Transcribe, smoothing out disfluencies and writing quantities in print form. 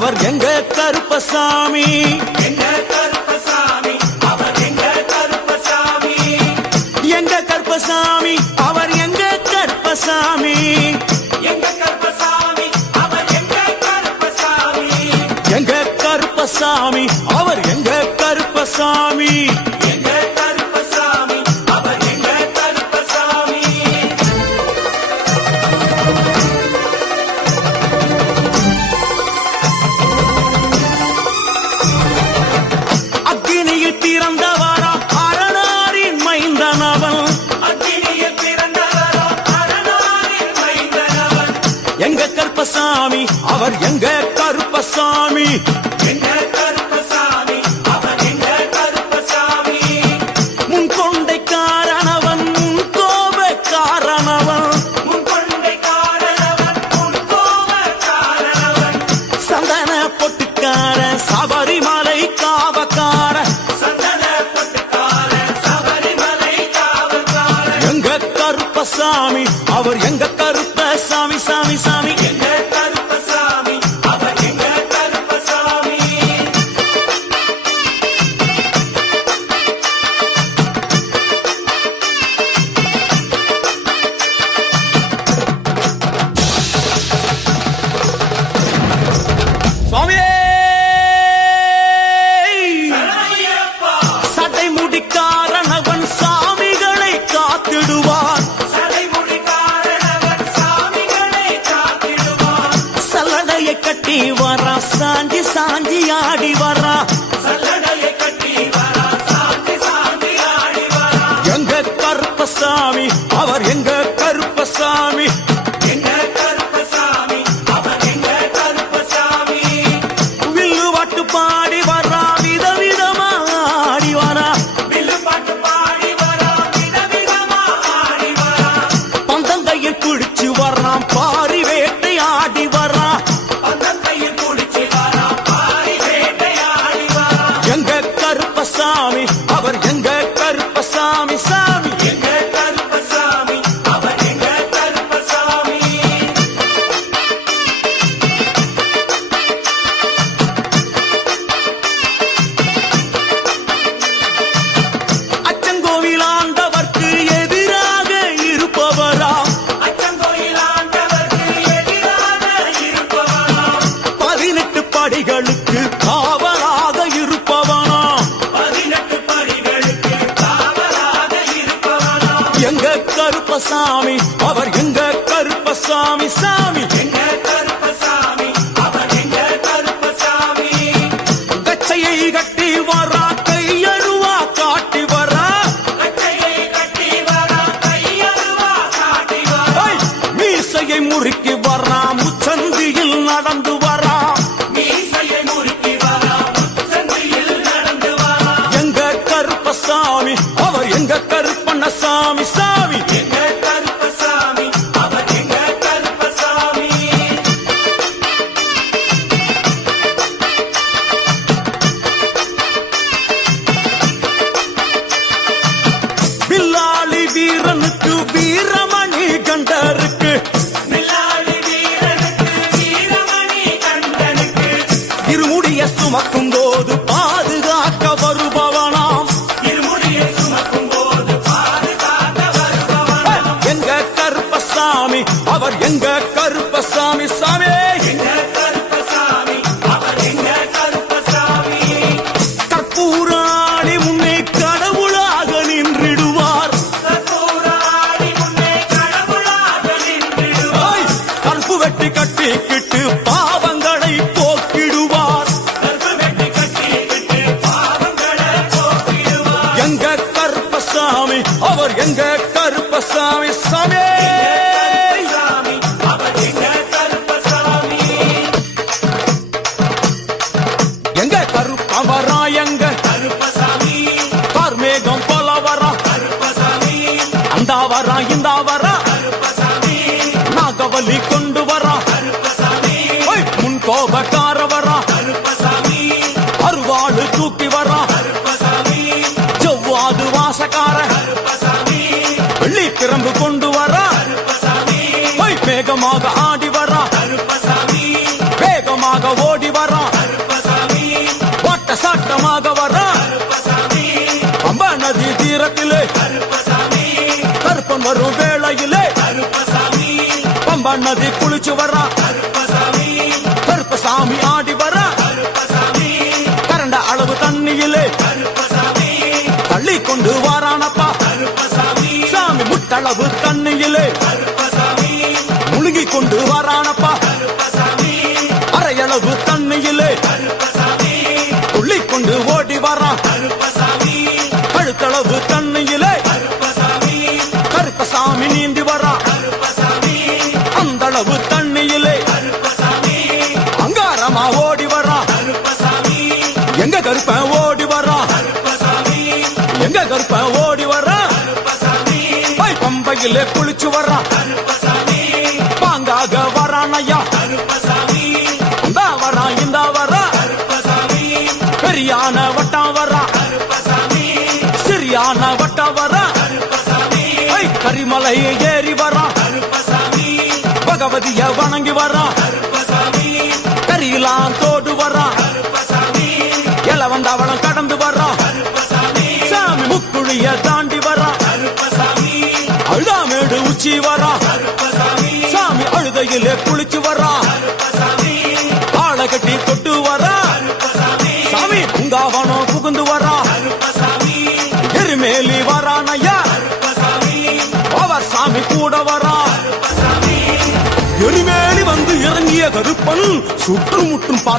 அவர் எங்க கருப்பசாமி. எங்க கருப்பசாமி அவர் எங்க கருப்பசாமி. எங்க கருப்பசாமி அவர் எங்க கருப்பசாமி. எங்க கருப்பசாமி அவர் எங்க கருப்பசாமி. எங்க கருப்பசாமி அவர் எங்க கருப்பசாமி. எங்க கருப்பசாமி அவர் எங்க கருப்பசாமி. அக்கினியில் பிறந்தவரா அரணாரின் மைந்தனவன். அக்கினியில் பிறந்தவரோ அரணாரின் மைந்தனவன். எங்க கருப்பசாமி அவர் எங்க கருப்பசாமி. எங்க கருப்பசாமி அவர் எங்க கருப்பசாமி. முன்கொண்டைக்காரனவன் முன்கோபக்காரனவன். முன்கொண்டைக்காரனவன் முன்கோபக்காரனவன். சந்தன பொட்டுக்கார சபரிமலை காவக்கார. சந்தன பொட்டுக்கார சபரிமலை காவல்காரன். எங்க கருப்பசாமி அவர் எங்க கருப்பசாமி. சாமி சாமி எங்க கருப்பசாமி அவர் எங்க கருப்பசாமி. சுவாமியே சரணமையப்பா. சடைமுடிக்காரனவன் சாமிகளை காத்திடுவான். சடைமுடிக்காரனவன் சாமிகளை காத்திடுவான். சல்லடையை கட்டி வரா சாஞ்சி சாஞ்சி ஆடி வரா. சல்லடையை கட்டி வரா சாந்தி சாந்தி ஆடி வரா. எங்க கருப்பசாமி அவர் எங்க கருப்பசாமி. எங்க கருப்பசாமி அவர் எங்க கருப்பசாமி. வில்லு வாட்டு பாடி வரா விதவிதமா ஆடி வரா. வில்லுப்பாட்டு பாடி வரா விதவிதமா ஆடி வரா. பந்தங்கையில் குடிச்சு வர்றான் பாரி வேட்டை ஆடி வரா. பந்தத்தையில் குடிச்சு வரா பாரி வேட்டையாடி வரா. எங்க கருப்பசாமி அவர் எங்க கருப்பசாமி. சாமி எங்க கருப்பசாமி அவர் எங்க கருப்பசாமி. அச்சங்கோவில் ஆண்டவர்க்கு எதிராக இருப்பவரா. அச்சங்கோயில் ஆண்டவருக்கு எதிராக இருப்பவனாம். 18 படிகளுக்கு காவலாக இருப்பவனா. 18 படிகளுக்கு காவலாக இருப்பவனாம். எங்க கருப்பசாமி அவர் எங்க கருப்பசாமி. சாமி எங்க கருப்பசாமி அவர் எங்க கருப்பசாமி. கச்சையை கட்டி வரா கையருவா காட்டி வரா. கட்டையை கட்டி வரா கையருவா காட்டி வரா. ஐ! மீசையை முறுக்கி வரா முச்சந்தியில் நடந்து வரா. மீசையை முறுக்கி வரா முச்சந்தியில் நடந்து வரா. எங்க கருப்பசாமி அவர் எங்க கருப்பண்ணசாமி. சாமி எங்க கருப்பசாமி அவர் எங்க கருப்பசாமி. பில்லாளி வீரனுக்கு வீரமணி கண்டருக்கு. மில்லாடி வீரனுக்கு வீரமணி கண்டனுக்கு. இருமுடிய சுமக்கும் போது பாதுகாக்க வருபவனாம். இருமுடியை சுமக்கும் போது பாதுகாக்க வருபவனாம். எங்க கருப்பசாமி அவர் எங்க கருப்பசாமி. சாமி எங்க கருப்பசாமி அவர் எங்க கருப்பசாமி. கற்பூராணி முன்னே கடவுளாக நின்றிடுவார். கற்பூராடி முன்னே கடவுளாக நின்றிடுவார். ஐ! கற்பு வெட்டி கட்டிக்கிட்டு பாவங்களை போக்கிடுவார். கற்பு வெட்டி கட்டிக்கிட்டு பாவங்களை போக்கிடுவார். எங்க கருப்பசாமி அவர் எங்க கருப்பசாமி. சாமி சாமி அவர் எங்க கருப்பசாமி. எங்க கருப்பவரா. எங்க கருப்பசாமி கார்மேகம் போல வரா. கருப்பசாமி அந்த வரா இந்த வரா. கருப்பசாமி நாகவலி கொண்டு வரா. கருப்பசாமி ஐ! முன்கோபக்கார வரா. கருப்பசாமி அருவாளு தூக்கி வரா. கருப்பசாமி ஜவ்வாது வாசக்கார. கருப்பசாமி வெள்ளி பிரம்பு கொண்டு வரா. கருப்பசாமி வேகமாக ஆடி வரா. கருப்பசாமி வேகமாக ஓடி வரா. பம்ப நதி குளிச்சு வரா கருப்பசாமி கருப்பசாமி ஆடி வரா கருப்பசாமி கரண்ட அளவு தண்ணியிலே கருப்பசாமி தள்ளி கொண்டு வாரானப்பா கருப்பசாமி சாமி முட்டளவு தண்ணியிலே கருப்பசாமி முழுகி கொண்டு வாரானப்பா கருப்பசாமி அரையளவு தண்ணியிலே கருப்பசாமி துள்ளி கொண்டு ஓடி வரா கருப்பசாமி கழுத்தளவு தண்ணியிலே கருப்பசாமி கருப்பசாமி நீந்தி வரா கருப்பசாமி அந்த அளவு தண்ணியிலே கருப்பசாமி அங்காரமா ஓடி வரா கருப்பசாமி எங்க கருப்பன் ஓடி வரா கருப்பசாமி எங்க கருப்பன் ஓடி வரா கருப்பசாமி பம்பையிலே குளிச்சு வரா கருப்பசாமி பாங்காக வரானையா கருப்பசாமி இந்த வரா இந்த வரா கருப்பசாமி பெரியான வட்டம் வரா கருப்பசாமி சிறியான வட்டம் வரா கருப்பசாமி கரிமலை ஏறி வரா கருப்பசாமி பகவதிய வணங்கி வரா கருப்பசாமி கரியெல்லாம் தோடு வரா கருப்பசாமி எலவந்தவளம் கடந்து வரா கருப்பசாமி சாமி முக்குழிய தாண்டி வரா கருப்பசாமி அழுதாமேடு உச்சி வரா கருப்பசாமி சாமி அழுதையிலே குளிச்சு வரா கருப்பசாமி ஆளை கட்டி தொட்டு வரா கருப்பசாமி சாமி பூங்காவனம் புகுந்து வரா கருப்பசாமி எருமேலி வரானையா கருப்பசாமி அவர் சாமி கூட வரா கருப்பசாமி எருமேலி வந்து இறங்கிய கருப்பன் சுற்றும் முற்றும் பார்க்க